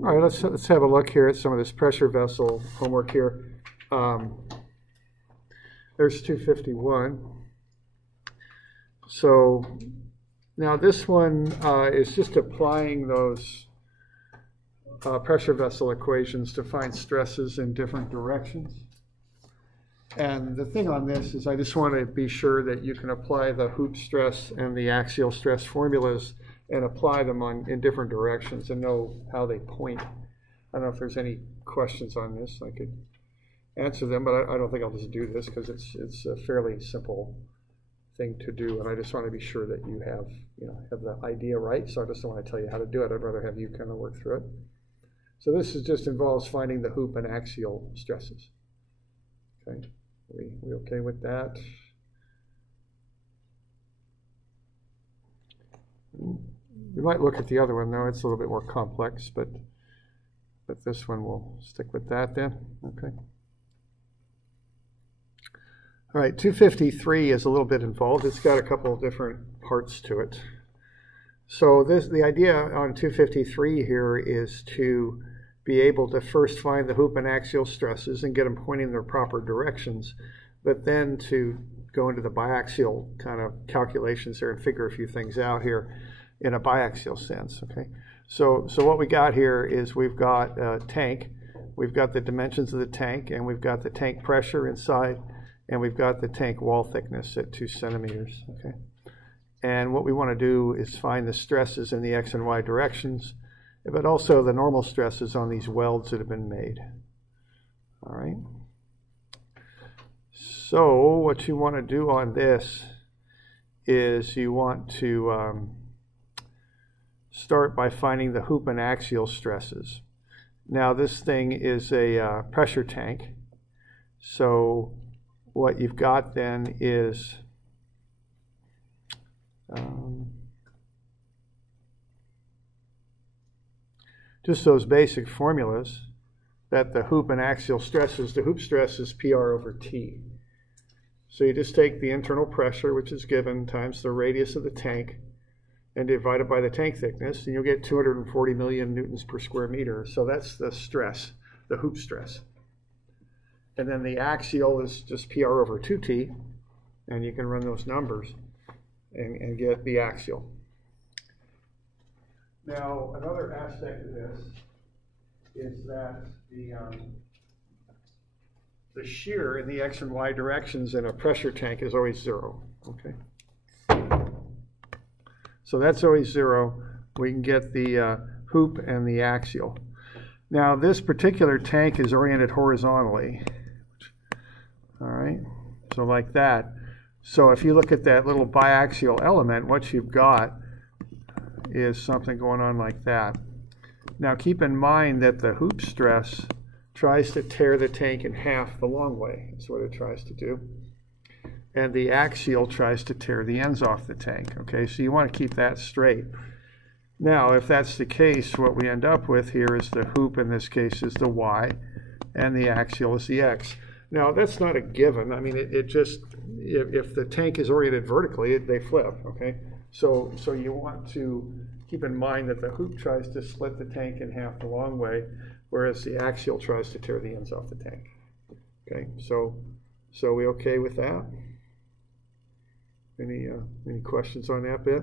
All right, let's have a look here at some of this pressure vessel homework here. There's 251. So now this one is just applying those pressure vessel equations to find stresses in different directions. And the thing on this is I just want to be sure that you can apply the hoop stress and the axial stress formulas and apply them in different directions and know how they point. I don't know if there's any questions on this. I could answer them, but I don't think I'll just do this because it's a fairly simple thing to do, and I just want to be sure that you have the idea right. So I just don't want to tell you how to do it. I'd rather have you kind of work through it. So this just involves finding the hoop and axial stresses. Okay, we okay with that? We might look at the other one though. It's a little bit more complex, but this one we'll stick with that then. Okay. All right, 253 is a little bit involved. It's got a couple of different parts to it. So the idea on 253 here is to be able to first find the hoop and axial stresses and get them pointing in their proper directions, but then to go into the biaxial kind of calculations there and figure a few things out here in a biaxial sense, okay? So what we got here is we've got a tank, we've got the dimensions of the tank, and we've got the tank pressure inside, and we've got the tank wall thickness at 2 centimeters, okay? And what we want to do is find the stresses in the x and y directions, but also the normal stresses on these welds that have been made. All right. So what you want to do on this is you want to start by finding the hoop and axial stresses. Now this thing is a pressure tank. So what you've got then is just those basic formulas that the hoop and axial stresses, the hoop stress is PR over T. So you just take the internal pressure, which is given, times the radius of the tank, and divide it by the tank thickness, and you'll get 240 million newtons per square meter. So that's the stress, the hoop stress. And then the axial is just PR over 2T, and you can run those numbers and get the axial. Now, another aspect of this is that the shear in the x and y directions in a pressure tank is always 0, okay? So that's always 0. We can get the hoop and the axial. Now, this particular tank is oriented horizontally, all right? So like that. So if you look at that little biaxial element, what you've got is something going on like that. Now keep in mind that the hoop stress tries to tear the tank in half the long way. That's what it tries to do. And the axial tries to tear the ends off the tank. Okay, so you want to keep that straight. Now if that's the case, what we end up with here is the hoop in this case is the y and the axial is the x. Now that's not a given. I mean it just, if the tank is oriented vertically, they flip, okay? So you want to keep in mind that the hoop tries to split the tank in half the long way, whereas the axial tries to tear the ends off the tank. Okay, so we okay with that? Any questions on that bit?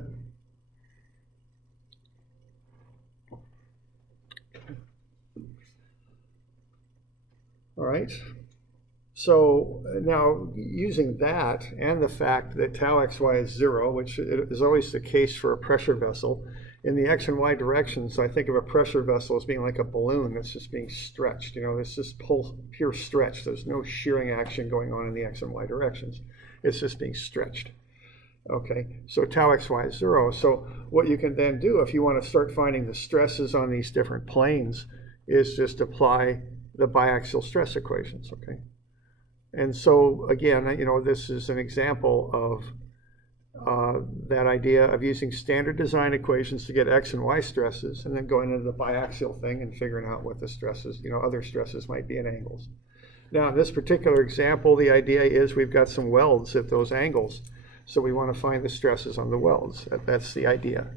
All right. So now using that and the fact that tau xy is 0, which is always the case for a pressure vessel, in the x and y directions, I think of a pressure vessel as being like a balloon that's just being stretched. You know, it's just pure stretch. There's no shearing action going on in the x and y directions. It's just being stretched. Okay, so tau xy is 0. So what you can then do if you want to start finding the stresses on these different planes is just apply the biaxial stress equations, okay? And so, again, you know, this is an example of that idea of using standard design equations to get x and y stresses and then going into the biaxial thing and figuring out what the stresses, you know, other stresses might be in angles. Now, in this particular example, the idea is we've got some welds at those angles. So we want to find the stresses on the welds. That's the idea.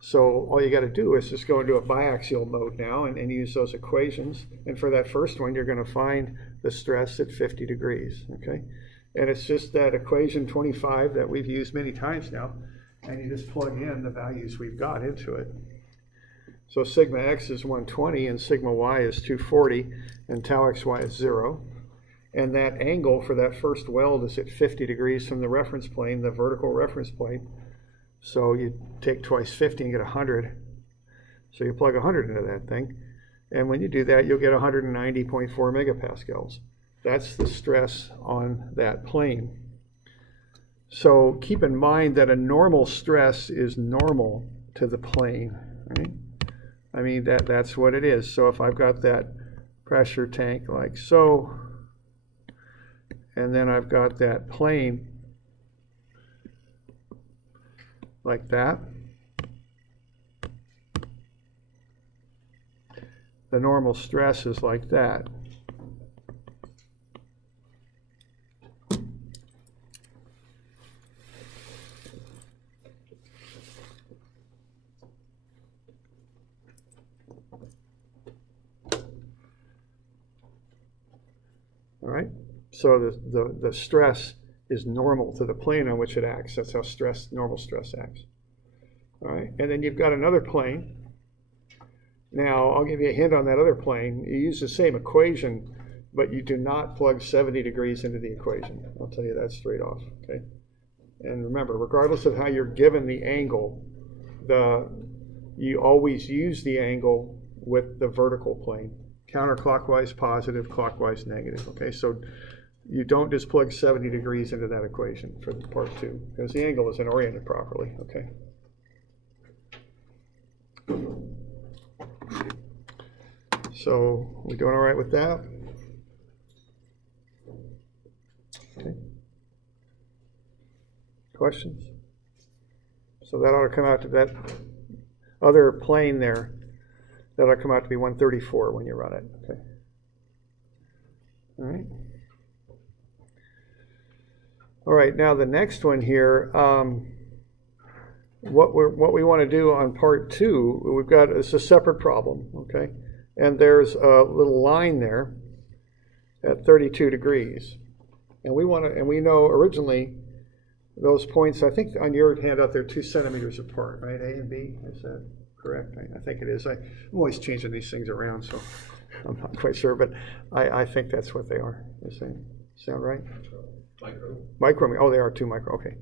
So all you got to do is just go into a biaxial mode now and use those equations. And for that first one, you're going to find the stress at 50 degrees, okay? And it's just that equation 25 that we've used many times now, and you just plug in the values we've got into it. So sigma x is 120, and sigma y is 240, and tau xy is 0. And that angle for that first weld is at 50 degrees from the reference plane, the vertical reference plane. So you take twice 50 and get 100. So you plug 100 into that thing. And when you do that, you'll get 190.4 megapascals. That's the stress on that plane. So keep in mind that a normal stress is normal to the plane, right? I mean, that's what it is. So if I've got that pressure tank like so, and then I've got that plane like that, the normal stress is like that. All right, so the stress is normal to the plane on which it acts. That's how normal stress acts. All right, and then you've got another plane. Now, I'll give you a hint on that other plane. You use the same equation, but you do not plug 70 degrees into the equation. I'll tell you that straight off, okay? And remember, regardless of how you're given the angle, you always use the angle with the vertical plane. Counterclockwise positive, clockwise negative, okay? So you don't just plug 70 degrees into that equation for part 2, because the angle isn't oriented properly, okay? So we doing all right with that? Okay. Questions? So that ought to come out to that other plane there. That ought to come out to be 134 when you run it. Okay. All right. All right. Now the next one here. What we want to do on part 2, we've got it's a separate problem. Okay. And there's a little line there at 32 degrees, and we know originally those points. I think on your handout they're 2 centimeters apart, right? A and B, is that correct? I think it is. I'm always changing these things around, so I'm not quite sure, but I think that's what they are. Does that sound right? Micro. Oh, they are 2 micro. Okay,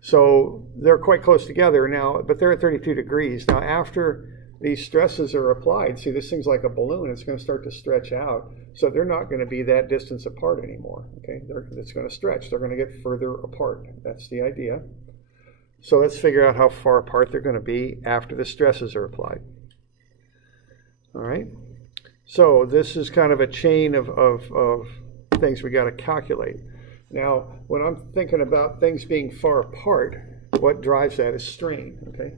so they're quite close together now, but they're at 32 degrees now. After these stresses are applied, see, this thing's like a balloon. It's going to start to stretch out. So they're not going to be that distance apart anymore. Okay, it's going to stretch. They're going to get further apart. That's the idea. So let's figure out how far apart they're going to be after the stresses are applied. All right. So this is kind of a chain of things we got to calculate. Now, when I'm thinking about things being far apart, what drives that is strain. Okay.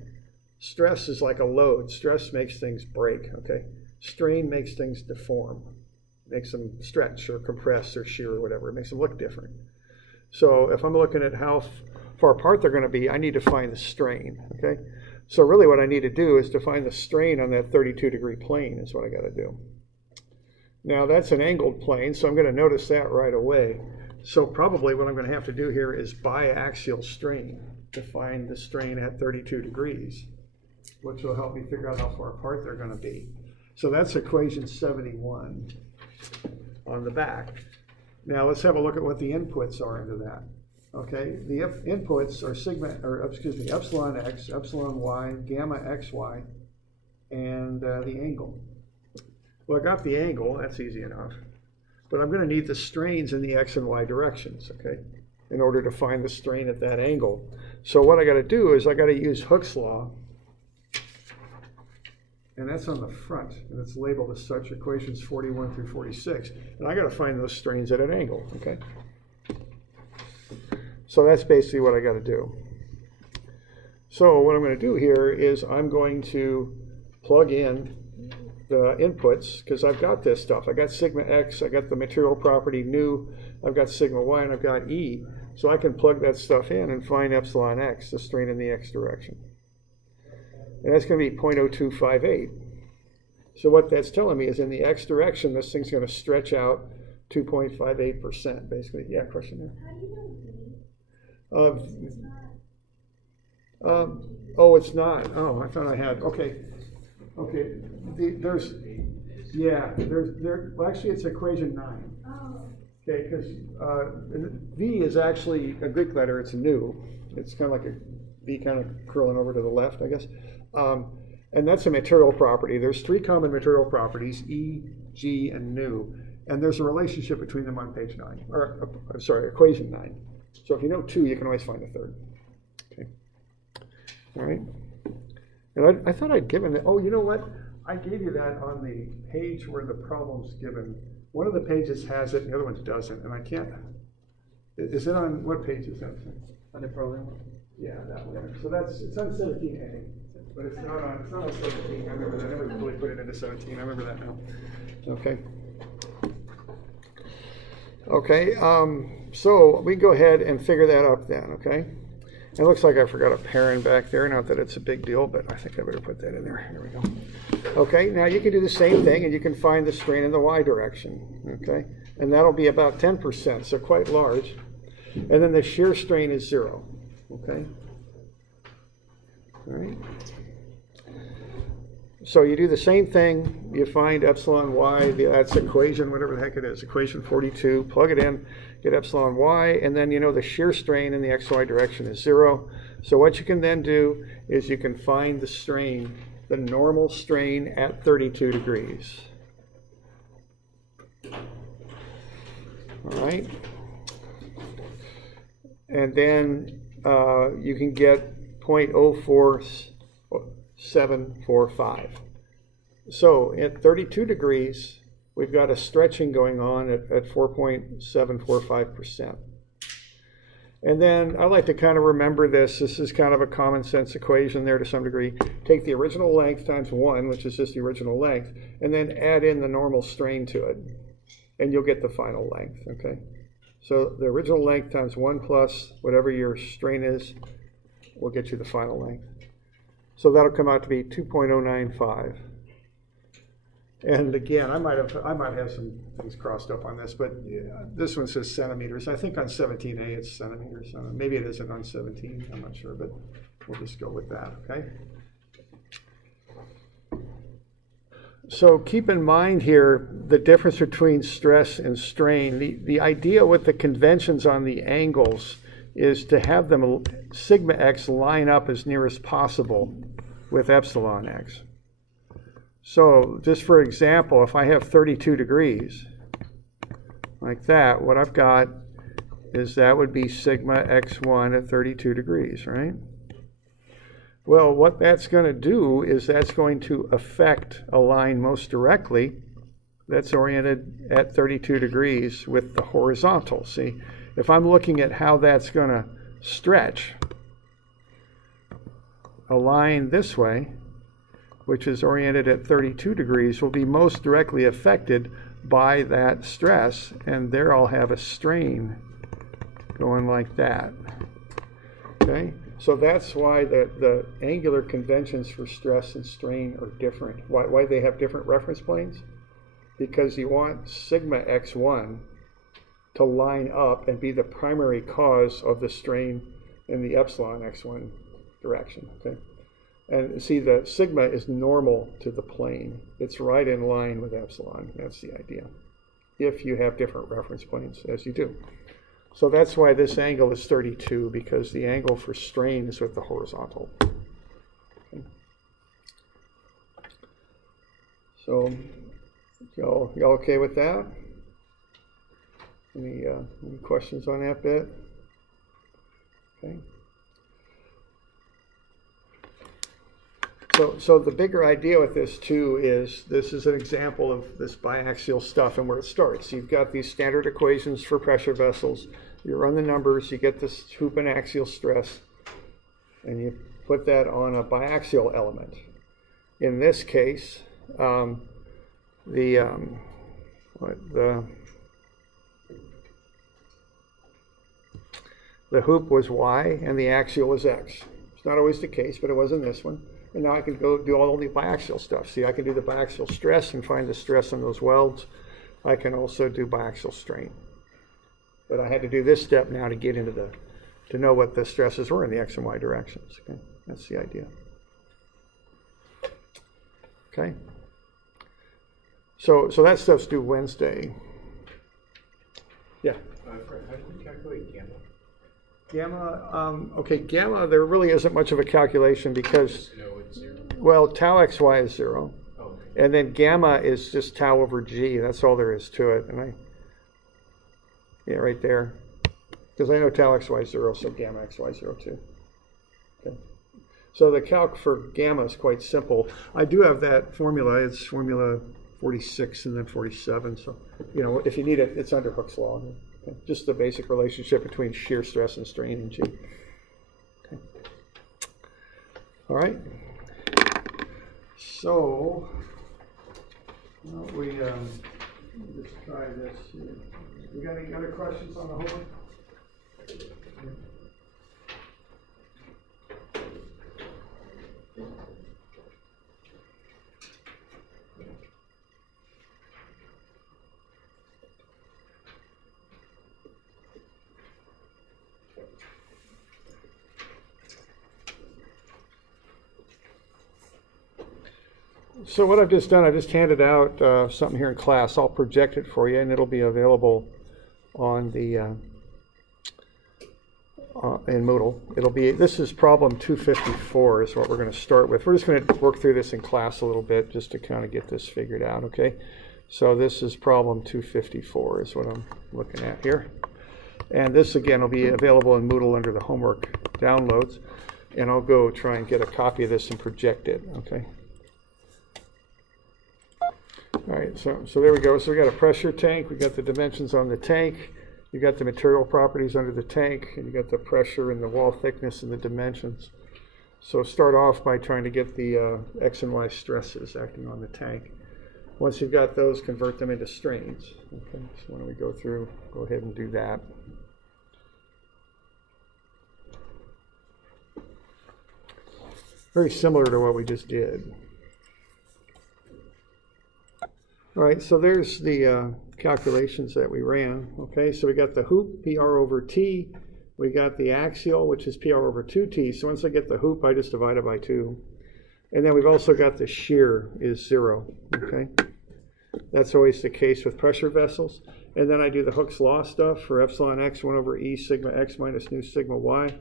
Stress is like a load. Stress makes things break, okay? Strain makes things deform, makes them stretch or compress or shear or whatever. It makes them look different. So if I'm looking at how far apart they're going to be, I need to find the strain, okay? So really what I need to do is to find the strain on that 32 degree plane is what I got to do. Now that's an angled plane, so I'm going to notice that right away. So probably what I'm going to have to do here is biaxial strain to find the strain at 32 degrees. Which will help me figure out how far apart they're going to be. So that's equation 71 on the back. Now let's have a look at what the inputs are into that. Okay, the inputs are epsilon x, epsilon y, gamma xy, and the angle. Well, I got the angle, that's easy enough. But I'm going to need the strains in the x and y directions, okay, in order to find the strain at that angle. So what I got to do is I got to use Hooke's law. And that's on the front, and it's labeled as such, equations 41 through 46. And I got to find those strains at an angle, okay? So that's basically what I got to do. So what I'm going to do here is I'm going to plug in the inputs, because I've got this stuff. I got sigma x, I got the material property nu, I've got sigma y, and I've got E. So I can plug that stuff in and find epsilon x, the strain in the x direction. and that's going to be 0.0258. So what that's telling me is in the x direction, this thing's going to stretch out 2.58%, basically. Yeah, question there. How do you know Oh, it's not. Oh, I thought I had. Okay. Okay. There's well, actually, it's equation 9. Oh. Okay, because V is actually a Greek letter. It's nu. It's kind of like a V kind of curling over to the left, I guess. And that's a material property. There's 3 common material properties, E, G, and nu. And there's a relationship between them on page 9, or sorry, equation 9. So if you know 2, you can always find a third. Okay. All right. And I thought I'd given it. Oh, you know what? I gave you that on the page where the problem's given. One of the pages has it, and the other one doesn't. And I can't. Is it on what page is that? On the program? Yeah, that one. So it's on 17A, but it's not on 17. I remember that. I never really put it into 17. I remember that now. Okay. Okay. So we can go ahead and figure that up then. Okay. It looks like I forgot a parent back there. Not that it's a big deal, but I think I better put that in there. Here we go. Okay. Now you can do the same thing, and you can find the strain in the y direction. Okay. And that'll be about 10%, so quite large. And then the shear strain is 0. Okay. All right. So you do the same thing. You find epsilon y. That's equation, whatever the heck it is, equation 42. Plug it in, get epsilon y, and then you know the shear strain in the xy direction is 0. So what you can then do is you can find the strain, the normal strain at 32 degrees. All right. And then you can get 0.04745. So at 32 degrees, we've got a stretching going on at 4.745%. And then I like to kind of remember this. This is kind of a common sense equation there to some degree. Take the original length times 1, which is just the original length, and then add in the normal strain to it. And you'll get the final length, okay? So the original length times 1 plus whatever your strain is will get you the final length. So that'll come out to be 2.095. And again, I might have some things crossed up on this, but yeah, this one says centimeters. I think on 17A it's centimeters. Maybe it isn't on 17. I'm not sure, but we'll just go with that, okay? So keep in mind here the difference between stress and strain. The idea with the conventions on the angles is to have them sigma x line up as near as possible with epsilon x. So just for example, if I have 32 degrees like that, what I've got is that would be sigma x1 at 32 degrees, right? Well, what that's going to do is that's going to affect a line most directly that's oriented at 32 degrees with the horizontal. See, if I'm looking at how that's going to stretch, a line this way, which is oriented at 32 degrees, will be most directly affected by that stress, and there I'll have a strain going like that. Okay? So that's why the angular conventions for stress and strain are different. Why they have different reference planes? Because you want sigma x1 to line up and be the primary cause of the strain in the epsilon x1 direction. Okay? And see, the sigma is normal to the plane. It's right in line with epsilon. That's the idea. If you have different reference planes, as you do. So that's why this angle is 32, because the angle for strain is with the horizontal. Okay. So, y'all okay with that? Any questions on that bit? Okay. So the bigger idea with this too is this is an example of this biaxial stuff and where it starts. You've got these standard equations for pressure vessels. You run the numbers, you get this hoop and axial stress, and you put that on a biaxial element. In this case, the hoop was y and the axial was x. It's not always the case, but it was in this one. And now I can go do all the biaxial stuff. See, I can do the biaxial stress and find the stress on those welds. I can also do biaxial strain. But I had to do this step now to get into to know what the stresses were in the X and Y directions. Okay, that's the idea. Okay. So that stuff's due Wednesday. Yeah. How do we calculate gamma? Gamma, okay, gamma, there really isn't much of a calculation because, It's 0. well, tau xy is 0. Oh, okay. And then gamma is just tau over g. That's all there is to it. And yeah, right there. Because I know tau xy is 0, so gamma xy is 0 too. Okay. So the calc for gamma is quite simple. I do have that formula. It's formula 46 and then 47. So, you know, if you need it, it's under Hooke's law. Okay. Just the basic relationship between shear stress and strain in G. Okay. All right. So, well, we just try this here. You got any other questions on the homework? So what I've just done, I just handed out something here in class. I'll project it for you, and it'll be available on the in Moodle. This is problem 254 is what we're going to start with. We're just going to work through this in class a little bit just to kind of get this figured out, okay? So this is problem 254 is what I'm looking at here. And this, again, will be available in Moodle under the homework downloads. And I'll go try and get a copy of this and project it, okay? All right, so there we go. So we got a pressure tank. We got the dimensions on the tank. You got the material properties under the tank, and you got the pressure and the wall thickness and the dimensions. So start off by trying to get the X and Y stresses acting on the tank. Once you've got those, convert them into strains. Okay, so when we go through, go ahead and do that. Very similar to what we just did. All right, so there's the calculations that we ran. Okay, so we got the hoop, PR over T. We got the axial, which is PR over 2T. So once I get the hoop, I just divide it by 2. And then we've also got the shear is 0. Okay, that's always the case with pressure vessels. And then I do the Hooke's law stuff for epsilon x 1 over E sigma x minus nu sigma y.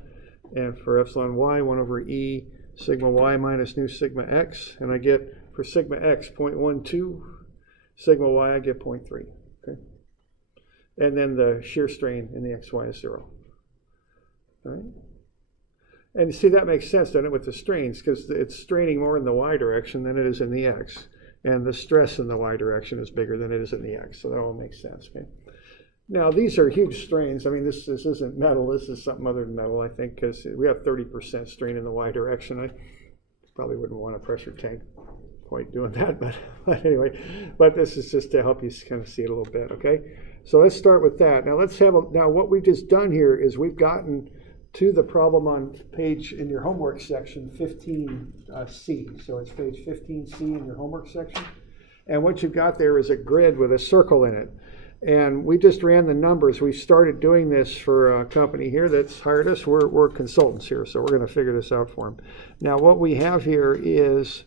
And for epsilon y, 1 over E sigma y minus nu sigma x. And I get, for sigma x, 0.12. Sigma y, I get 0.3, okay? And then the shear strain in the xy is 0, all right? And you see, that makes sense, doesn't it, with the strains, because it's straining more in the y direction than it is in the x. And the stress in the y direction is bigger than it is in the x, so that all makes sense, okay? Now, these are huge strains. I mean, this isn't metal. This is something other than metal, I think, because we have 30% strain in the y direction. I probably wouldn't want a pressure tank quite doing that, but anyway, but this is just to help you kind of see it a little bit, okay? So let's start with that. Now let's have now what we've just done here is we've gotten to the problem on page in your homework section 15C. So it's page 15C in your homework section. And what you've got there is a grid with a circle in it. And we just ran the numbers. We started doing this for a company here that's hired us. We're consultants here, so we're going to figure this out for them. Now what we have here is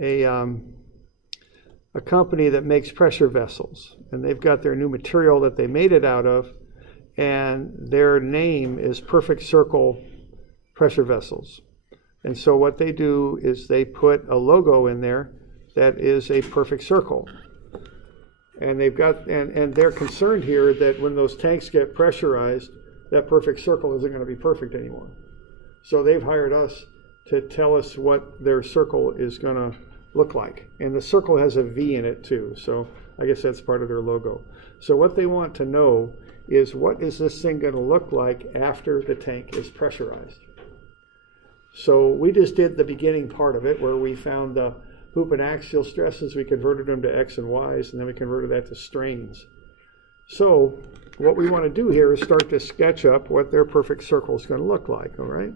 a company that makes pressure vessels, and they've got their new material that they made it out of, and their name is Perfect Circle Pressure Vessels. And so what they do is they put a logo in there that is a perfect circle. And they've got, and they're concerned here that when those tanks get pressurized, that perfect circle isn't going to be perfect anymore. So they've hired us to tell us what their circle is going to look like. And the circle has a V in it too, so I guess that's part of their logo. So what they want to know is, what is this thing going to look like after the tank is pressurized? So we just did the beginning part of it where we found the hoop and axial stresses, we converted them to X and Y's, and then we converted that to strains. So what we want to do here is start to sketch up what their perfect circle is going to look like, all right?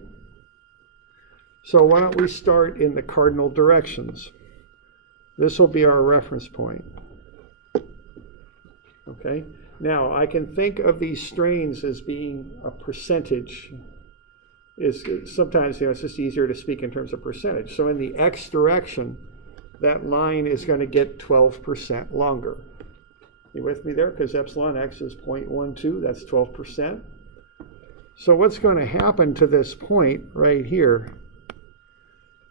So why don't we start in the cardinal directions? This will be our reference point. Okay? Now, I can think of these strains as being a percentage. Sometimes, it's just easier to speak in terms of percentage. So in the x direction, that line is going to get 12% longer. You with me there? Because epsilon x is 0.12, that's 12%. So what's going to happen to this point right here?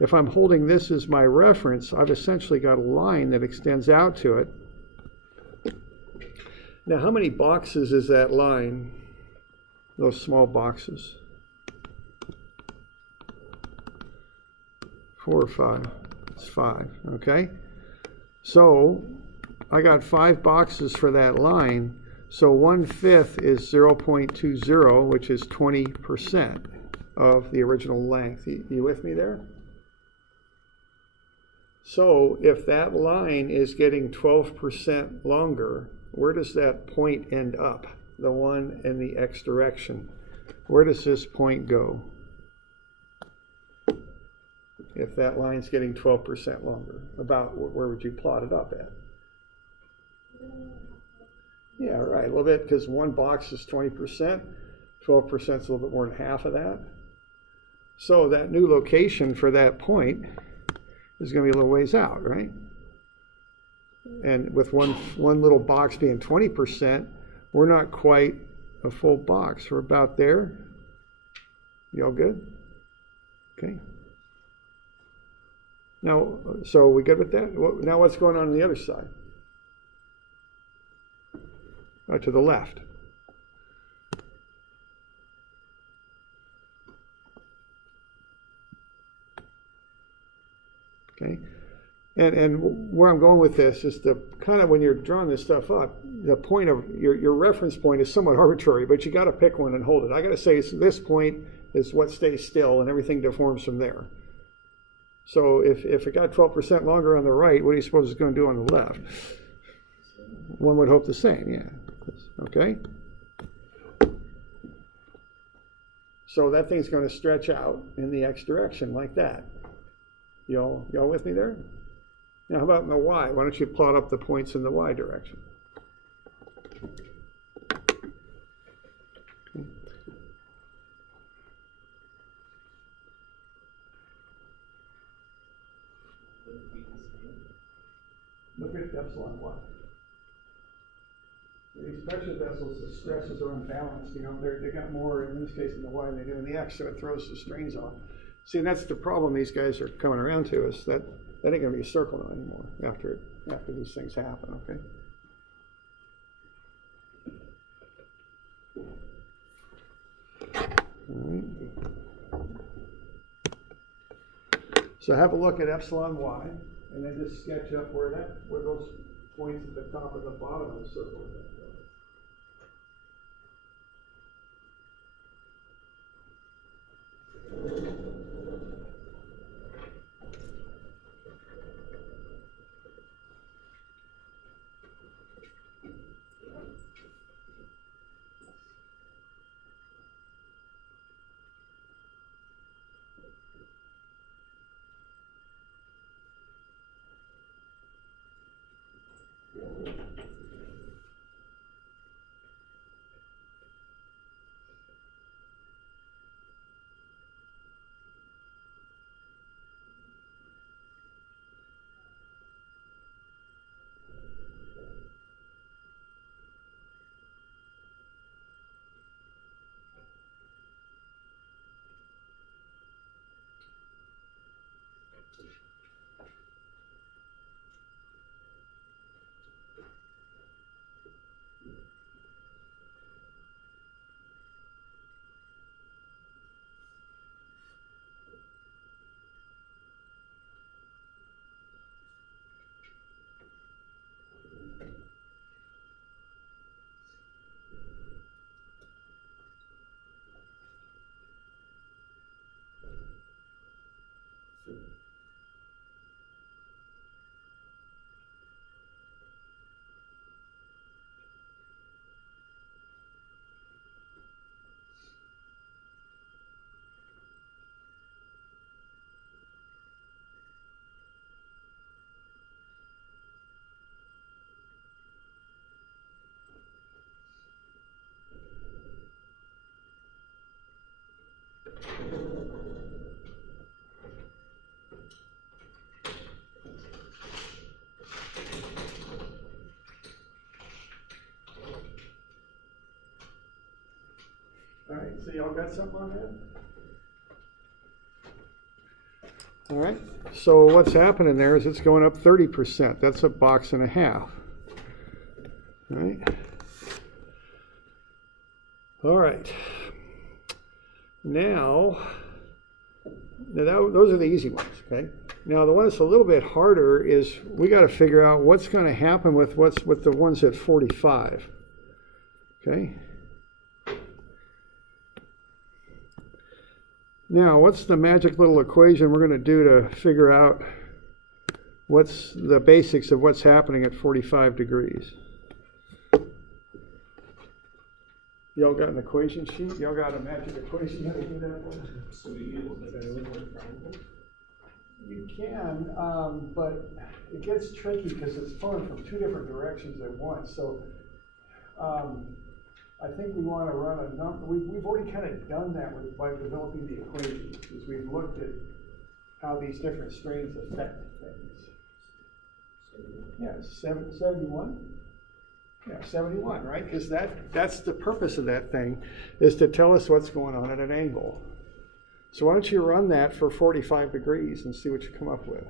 If I'm holding this as my reference, I've essentially got a line that extends out to it. Now, how many boxes is that line? Those small boxes? 4 or 5? It's 5, okay? So I got 5 boxes for that line. So 1/5 is 0.20, which is 20% of the original length. You with me there? So if that line is getting 12% longer, where does that point end up? The one in the x direction. Where does this point go? If that line's getting 12% longer, about where would you plot it up at? Yeah, right, a little bit, because one box is 20%. 12% is a little bit more than half of that. So that new location for that point is going to be a little ways out, right? And with one little box being 20%, we're not quite a full box. We're about there. You all good? Okay. Now, so we good with that? Now what's going on the other side? To the left. Okay. And where I'm going with this is the kind of when you're drawing this stuff up, the point of your reference point is somewhat arbitrary, but you got to pick one and hold it. I got to say this point is what stays still and everything deforms from there. So if it got 12% longer on the right, what do you suppose it's going to do on the left? One would hope the same, yeah. Okay? So that thing's going to stretch out in the x direction like that. Y'all with me there? Now, how about in the y? Why don't you plot up the points in the y direction? Okay. Look at epsilon y. These pressure vessels, the stresses are unbalanced. They got more in this case in the y than they do in the x, so it throws the strains off. See, that's the problem these guys are coming around to, is that ain't going to be a circle anymore after these things happen, okay? All right. So have a look at epsilon y, and then just sketch up where those points at the top and the bottom of the circle are. So y'all got something on that? All right, so what's happening there is it's going up 30%. That's a box and a half. All right. All right. Now those are the easy ones, okay? Now the one that's a little bit harder is we got to figure out what's going to happen with the ones at 45, okay? Now, what's the magic little equation we're going to do to figure out what's the basics of what's happening at 45 degrees? Y'all got an equation sheet? Y'all got a magic equation? How to do that one? So we use triangle? You can, but it gets tricky because it's flowing from two different directions at once. So I think we want to run a number. We've already kind of done that by developing the equations, because we've looked at how these different strains affect things. Yeah, 71. Yeah, 71, right? Because that's the purpose of that thing, is to tell us what's going on at an angle. So why don't you run that for 45 degrees and see what you come up with.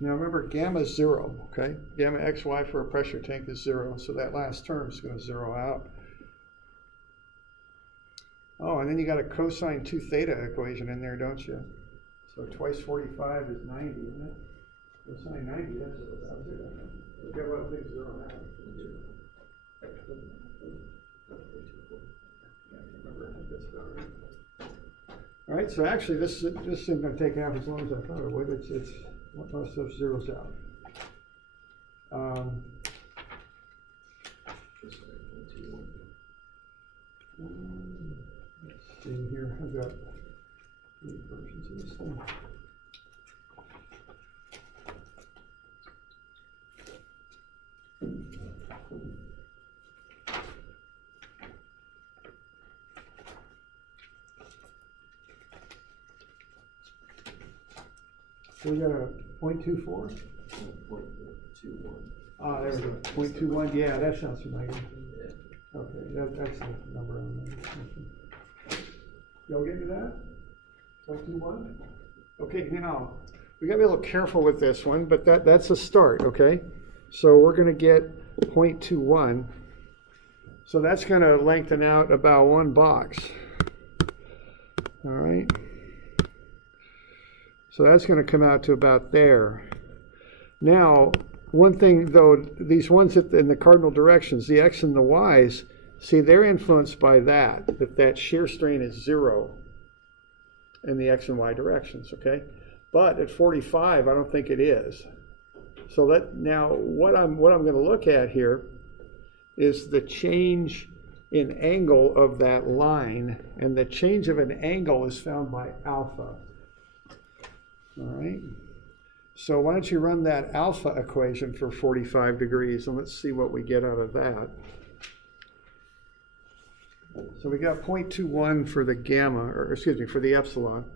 Now remember, gamma is 0, okay? Gamma xy for a pressure tank is 0, so that last term is going to 0 out. Oh, and then you got a cosine 2 theta equation in there, don't you? So twice 45 is 90, isn't it? Cosine 90, that's 0. We've got a lot of things 0 out. All right, so actually this isn't going to take half as long as I thought it would. It's most stuff zeroes out. Let's see here. I've got 8 versions of this thing. So we got a 0.24? 0.21. Ah, there we go. 0.21. Yeah, that sounds familiar. Okay, that's the number on there. Y'all get to that? 0.21? Okay, now we got to be a little careful with this one, but that's a start, okay? So we're going to get 0.21. So that's going to lengthen out about 1 box. All right. So that's going to come out to about there. Now, one thing though, these ones in the cardinal directions, the x and the y's, see, they're influenced by that shear strain is 0 in the x and y directions, okay? But at 45, I don't think it is. So now what I'm going to look at here is the change in angle of that line, and the change of an angle is found by alpha. All right, so why don't you run that alpha equation for 45 degrees, and let's see what we get out of that. So we got 0.21 for the gamma, or excuse me, for the epsilon.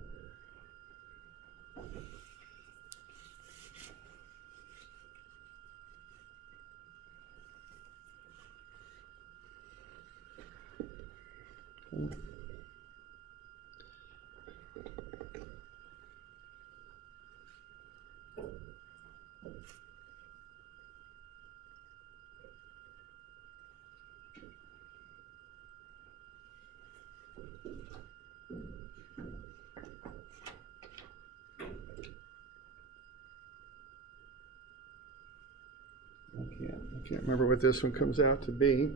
I can't remember what this one comes out to be.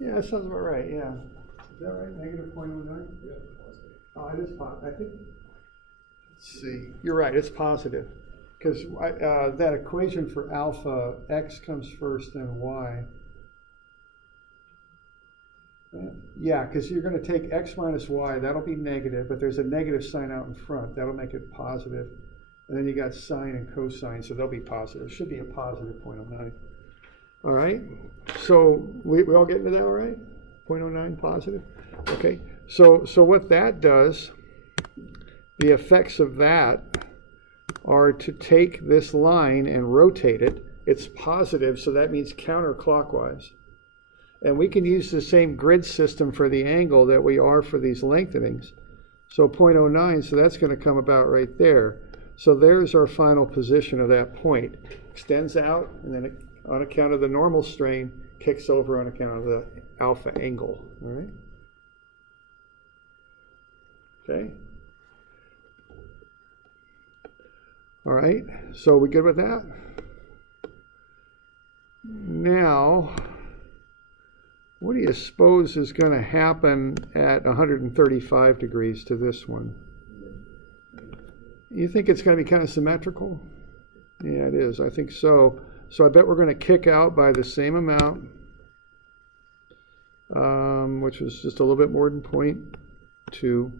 Yeah, that sounds about right, yeah. Is that right, negative 0.09? Yeah. Oh, it is positive, I think. Let's see, you're right, it's positive. Because that equation for alpha, x comes first, then y. Yeah, because you're going to take x minus y, that'll be negative, but there's a negative sign out in front. That'll make it positive. And then you got sine and cosine, so they'll be positive. It should be a positive 0.09. All right, so we all get into that all right? 0.09 positive? Okay, so what that does, the effects of that are to take this line and rotate it. It's positive, so that means counterclockwise. And we can use the same grid system for the angle that we are for these lengthenings. So 0.09, so that's going to come about right there. So there's our final position of that point. Extends out, and then it, on account of the normal strain, kicks over on account of the alpha angle. All right? Okay? All right, so we good with that? Now, what do you suppose is going to happen at 135 degrees to this one? You think it's going to be kind of symmetrical? Yeah, it is. I think so. So I bet we're going to kick out by the same amount, which was just a little bit more than 0.2.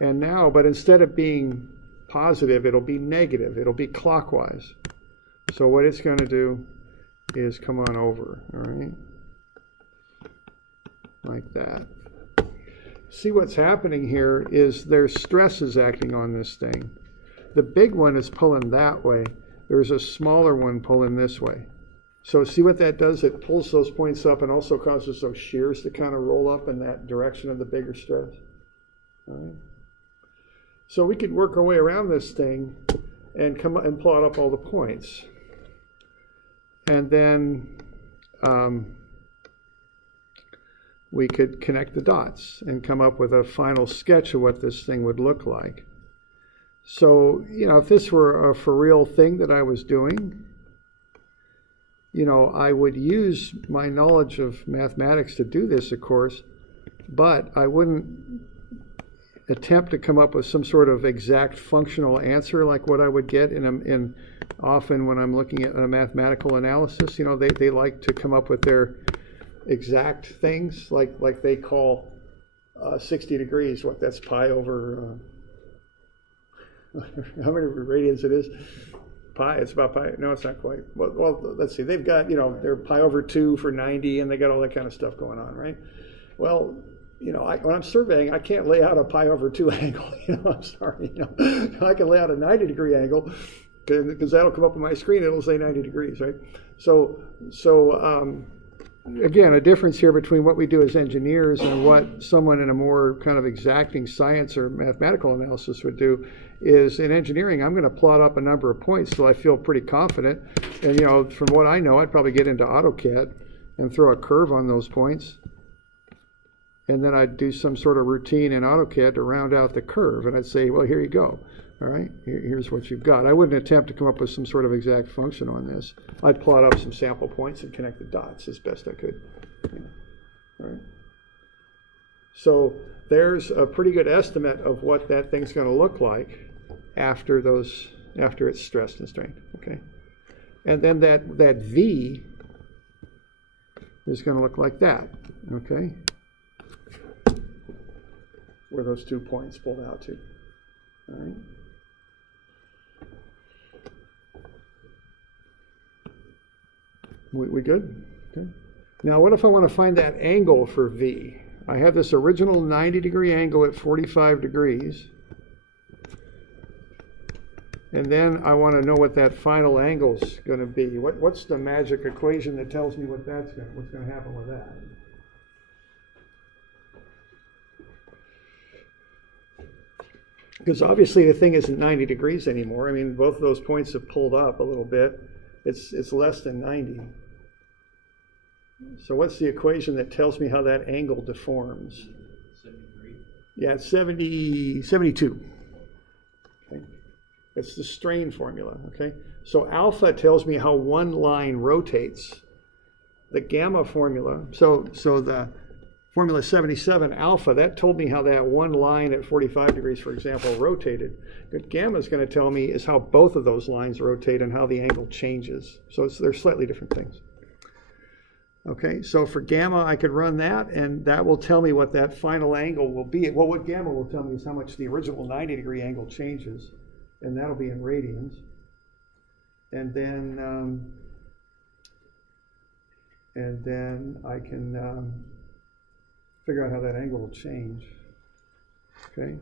And now, but instead of being positive, it'll be negative. It'll be clockwise. So what it's going to do is come on over, all right? Like that. See, what's happening here is there's stresses acting on this thing. The big one is pulling that way. There's a smaller one pulling this way. So see what that does? It pulls those points up and also causes those shears to kind of roll up in that direction of the bigger stress. All right. So we could work our way around this thing and come and plot up all the points. And then we could connect the dots and come up with a final sketch of what this thing would look like. So, you know, if this were a for real thing that I was doing, you know, I would use my knowledge of mathematics to do this, of course, but I wouldn't attempt to come up with some sort of exact functional answer like what I would get in often when I'm looking at a mathematical analysis. You know, they like to come up with their exact things, like they call 60 degrees, what that's pi over, how many radians it is? Pi, it's about pi, no, it's not quite. Well, let's see, they've got, you know, they're pi over 2 for 90, and they got all that kind of stuff going on, right? Well, you know, when I'm surveying, I can't lay out a pi over 2 angle, you know, I'm sorry, you know. I can lay out a 90 degree angle, because that'll come up on my screen, it'll say 90 degrees, right? So again, a difference here between what we do as engineers and what someone in a more kind of exacting science or mathematical analysis would do is in engineering, I'm going to plot up a number of points till I feel pretty confident. And, you know, from what I know, I'd probably get into AutoCAD and throw a curve on those points. And then I'd do some sort of routine in AutoCAD to round out the curve. And I'd say, well, here you go. All right, here's what you've got. I wouldn't attempt to come up with some sort of exact function on this. I'd plot up some sample points and connect the dots as best I could. Yeah. All right. So there's a pretty good estimate of what that thing's going to look like after it's stressed and strained. Okay, and then that V is going to look like that. Okay, where those 2 points pulled out to. All right. We good? Okay. Now, what if I want to find that angle for V? I have this original 90 degree angle at 45 degrees. And then I want to know what that final angle's going to be. What's the magic equation that tells me what's going to happen with that? Because obviously the thing isn't 90 degrees anymore. I mean, both of those points have pulled up a little bit. It's less than 90. So what's the equation that tells me how that angle deforms? 73. Yeah, it's 72. Okay. It's the strain formula, okay? So alpha tells me how one line rotates. the gamma formula, so the formula 77 alpha, that told me how that one line at 45 degrees, for example, rotated. What gamma is going to tell me is how both of those lines rotate and how the angle changes. So they're slightly different things. Okay, so for gamma, I could run that, and that will tell me what that final angle will be. Well, what gamma will tell me is how much the original 90-degree angle changes, and that'll be in radians. And then I can figure out how that angle will change. Okay.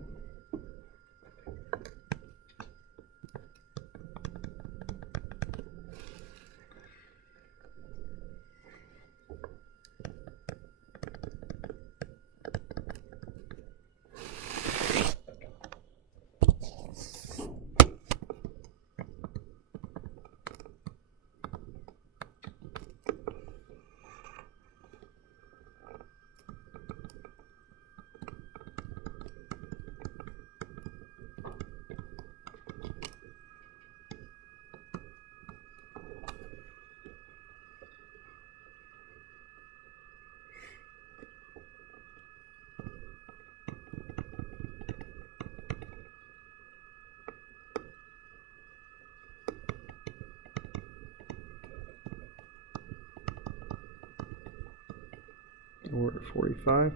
We're at 45.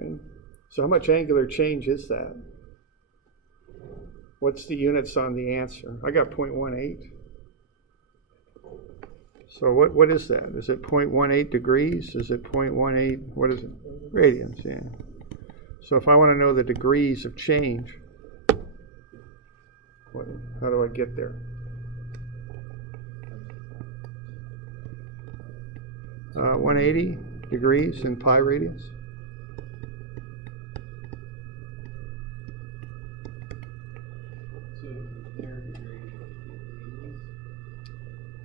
Okay. So how much angular change is that? What's the units on the answer? I got 0.18. So what is that? Is it 0.18 degrees? Is it 0.18, what is it? Radians, yeah. So if I want to know the degrees of change, how do I get there? 180 degrees in pi radians.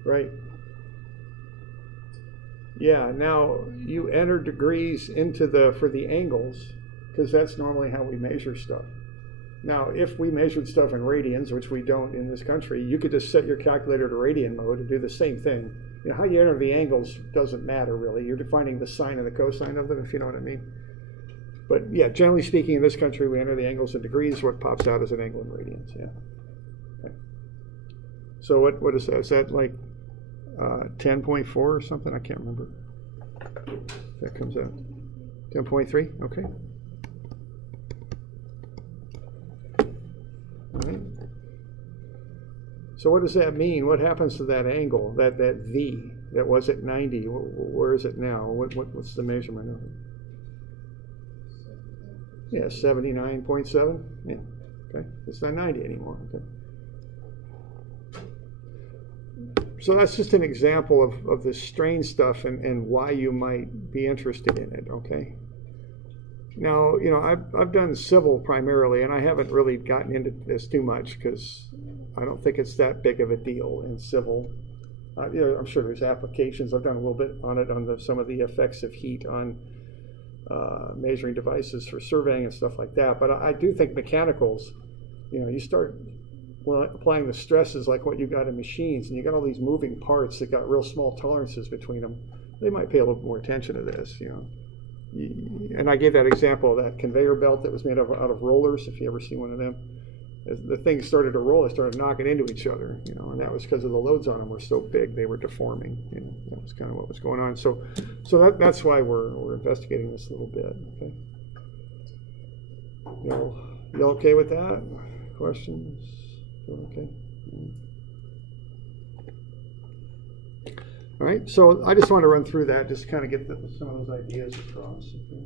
Right. Yeah, now you enter degrees into for the angles, because that's normally how we measure stuff. Now, if we measured stuff in radians, which we don't in this country, you could just set your calculator to radian mode and do the same thing. You know, how you enter the angles doesn't matter really. You're defining the sine and the cosine of them, if you know what I mean. But yeah, generally speaking, in this country, we enter the angles in degrees. What pops out is an angle in radians, yeah. Okay. So what is that? Is that like 10.4 or something? I can't remember. That comes out 10.3. Okay. All right. So what does that mean? What happens to that angle? That V that was at 90. Where is it now? What's the measurement of it? Yeah, 79.7. Yeah. Okay. It's not 90 anymore. Okay. So that's just an example of the strain stuff and why you might be interested in it, okay? Now, you know, I've done civil primarily, and I haven't really gotten into this too much because I don't think it's that big of a deal in civil. You know, I'm sure there's applications. I've done a little bit on it on some of the effects of heat on measuring devices for surveying and stuff like that. But I do think mechanicals, you know, you start applying the stresses like what you got in machines, and you got all these moving parts that got real small tolerances between them, they might pay a little more attention to this, you know. And I gave that example of that conveyor belt that was made out of rollers, if you ever see one of them. As the things started to roll, they started knocking into each other, you know, and that was because of the loads on them were so big they were deforming. You know, that was kind of what was going on. So that's why we're investigating this a little bit. Okay. You okay with that? Questions? Okay. All right, so I just want to run through that, just kind of get some of those ideas across. Okay.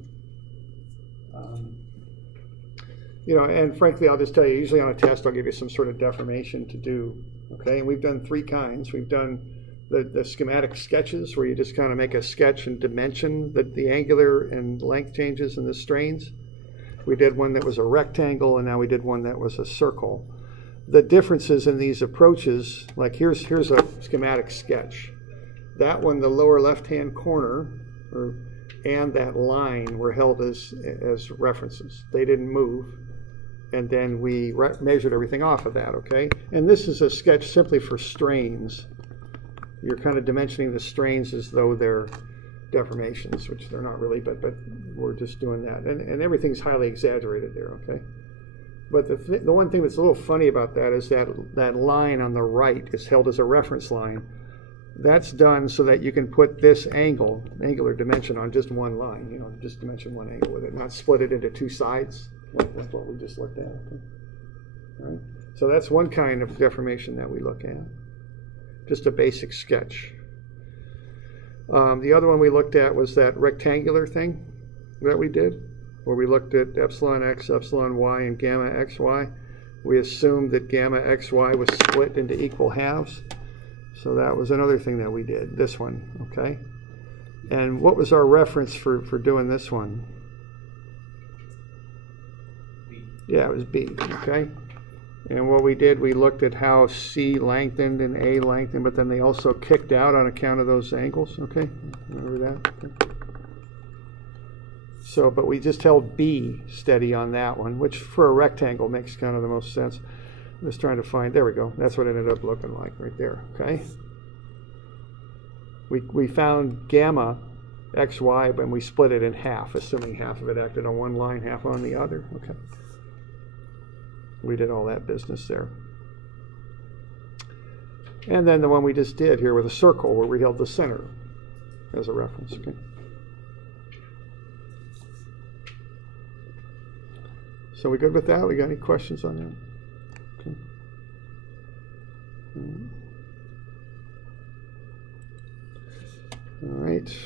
and frankly, I'll just tell you, usually on a test, I'll give you some sort of deformation to do, okay? And we've done three kinds. We've done the schematic sketches, where you just kind of make a sketch and dimension the angular and length changes and the strains. We did one that was a rectangle, and now we did one that was a circle. The differences in these approaches, like here's a schematic sketch. That one, the lower left-hand corner, and that line were held as references. They didn't move. And then we measured everything off of that, okay? And this is a sketch simply for strains. You're kind of dimensioning the strains as though they're deformations, which they're not really, but we're just doing that. And everything's highly exaggerated there, okay? But the one thing that's a little funny about that is that line on the right is held as a reference line. That's done so that you can put this angular dimension on just one line, just dimension one angle with it, not split it into two sides. That's what we just looked at. Okay. All right. So that's one kind of deformation that we look at. Just a basic sketch. The other one we looked at was that rectangular thing that we did, where we looked at epsilon x, epsilon y, and gamma xy. We assumed that gamma xy was split into equal halves. So that was another thing that we did, this one, okay? And what was our reference for doing this one? Yeah, it was B, okay? And what we did, we looked at how C lengthened and A lengthened, but then they also kicked out on account of those angles, okay? Remember that? Okay. So, but we just held B steady on that one, which for a rectangle makes kind of the most sense. I'm just trying to find, there we go. That's what it ended up looking like right there, okay? We found gamma xy when we split it in half, assuming half of it acted on one line, half on the other, okay? We did all that business there. And then the one we just did here with a circle, where we held the center as a reference, okay? So we good with that? We got any questions on that? Okay. All right.